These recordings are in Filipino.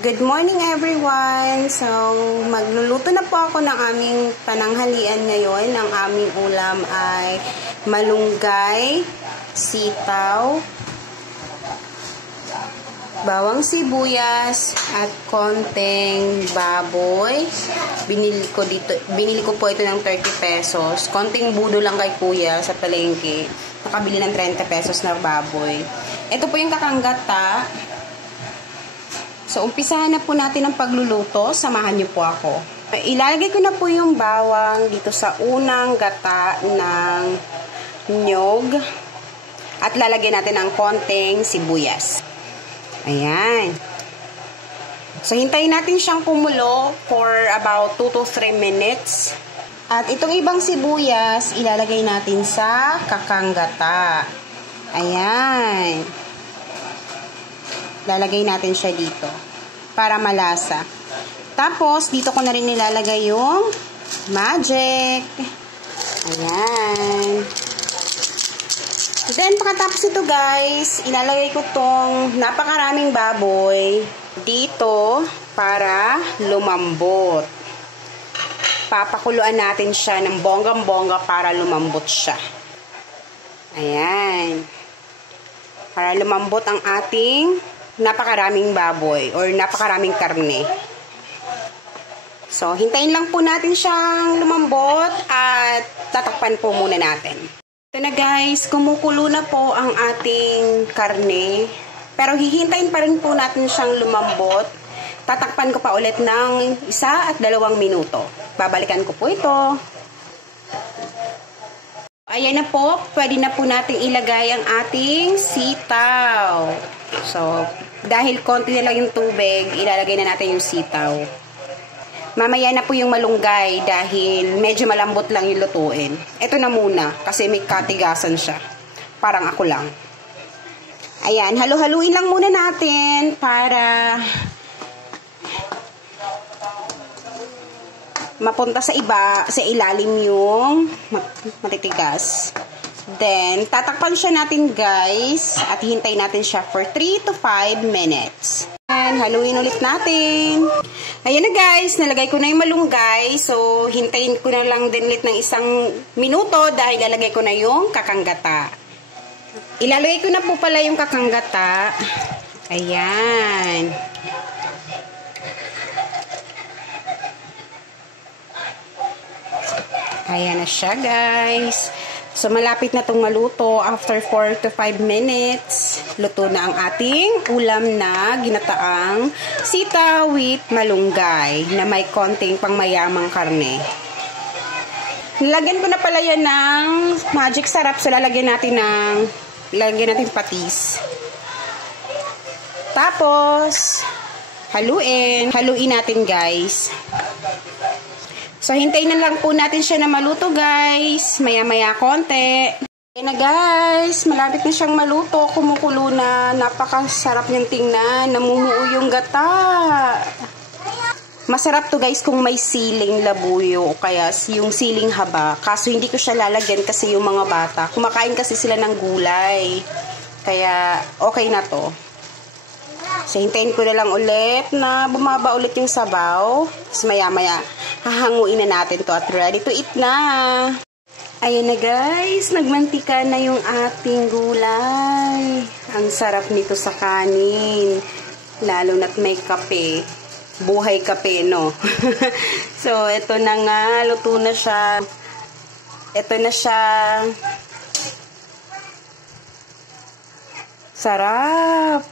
Good morning everyone! So, magluluto na po ako ng aming pananghalian ngayon. Ang aming ulam ay malunggay, sitaw, bawang sibuyas, at konting baboy. Binili ko po ito ng 30 pesos. Konting budo lang kay kuya sa palengke. Nakabili ng 30 pesos na baboy. Ito po yung kakanggata. So, umpisahan na po natin ang pagluluto. Samahan niyo po ako. Ilalagay ko na po yung bawang dito sa unang gata ng nyog. At lalagyan natin ng konting sibuyas. Ayan. So, hintayin natin siyang kumulo for about 2 to 3 minutes. At itong ibang sibuyas, ilalagay natin sa kakanggata. Ayan. Lalagay natin siya dito para malasa. Tapos, dito ko na rin nilalagay yung magic. Ayan. Then, pagkatapos ito guys, ilalagay ko tong napakaraming baboy dito para lumambot. Papakuluan natin siya ng bonggang-bongga para lumambot siya. Ayan. Para lumambot ang ating napakaraming baboy or napakaraming karne. So, hintayin lang po natin siyang lumambot at tatakpan po muna natin. Ito na guys, kumukulo na po ang ating karne. Pero hihintayin pa rin po natin siyang lumambot. Tatakpan ko pa ulit ng 1 at 2 minuto. Babalikan ko po ito. Ayan na po, pwede na po natin ilagay ang ating sitaw. So, dahil konti na lang yung tubig, ilalagay na natin yung sitaw. Mamaya na po yung malunggay dahil medyo malambot lang yung lutuin. Ito na muna kasi may katigasan siya. Parang ako lang. Ayan, halu-haluin lang muna natin para mapunta sa ilalim yung matitigas. Then, tatakpan siya natin guys at hintayin natin siya for 3 to 5 minutes. And haluin ulit natin. Ayan na guys, nalagay ko na yung malunggay. So, hintayin ko na lang din ulit ng 1 minuto dahil lalagay ko na yung kakanggata. Ilalagay ko na po pala yung kakanggata. Ayan. Ayan na siya guys. So, malapit na itong maluto. After 4 to 5 minutes, luto na ang ating ulam na ginataang sitaw with malunggay na may konting pangmayamang karne. Nilagyan ko na pala yan ng magic sarap. So, lalagyan natin patis. Tapos, haluin natin guys. So, hintayin na lang po natin siya na maluto, guys. Maya-maya konti. Ayan na, guys. Malapit na siyang maluto. Kumukulo na. Napakasarap niyang tingnan. Namumuo yung gata. Masarap to, guys, kung may siling labuyo o kaya yung siling haba. Kaso, hindi ko siya lalagyan kasi yung mga bata. Kumakain kasi sila ng gulay. Kaya, okay na to. So, hintayin ko na lang ulit na bumaba ulit yung sabaw. Tapos maya-maya, hahanguin na natin to at ready to eat na. Ayan na guys, nagmantika na yung ating gulay. Ang sarap nito sa kanin. Lalo na't may kape. Buhay kape, no? So, ito na nga. Luto na siya. Ito na siya. Sarap.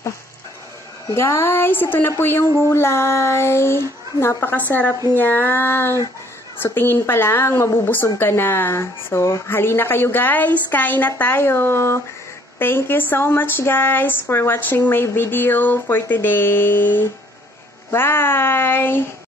Guys, ito na po yung gulay. Napakasarap niya. So, tingin pa lang, mabubusog ka na. So, halina kayo guys. Kain na tayo. Thank you so much guys for watching my video for today. Bye!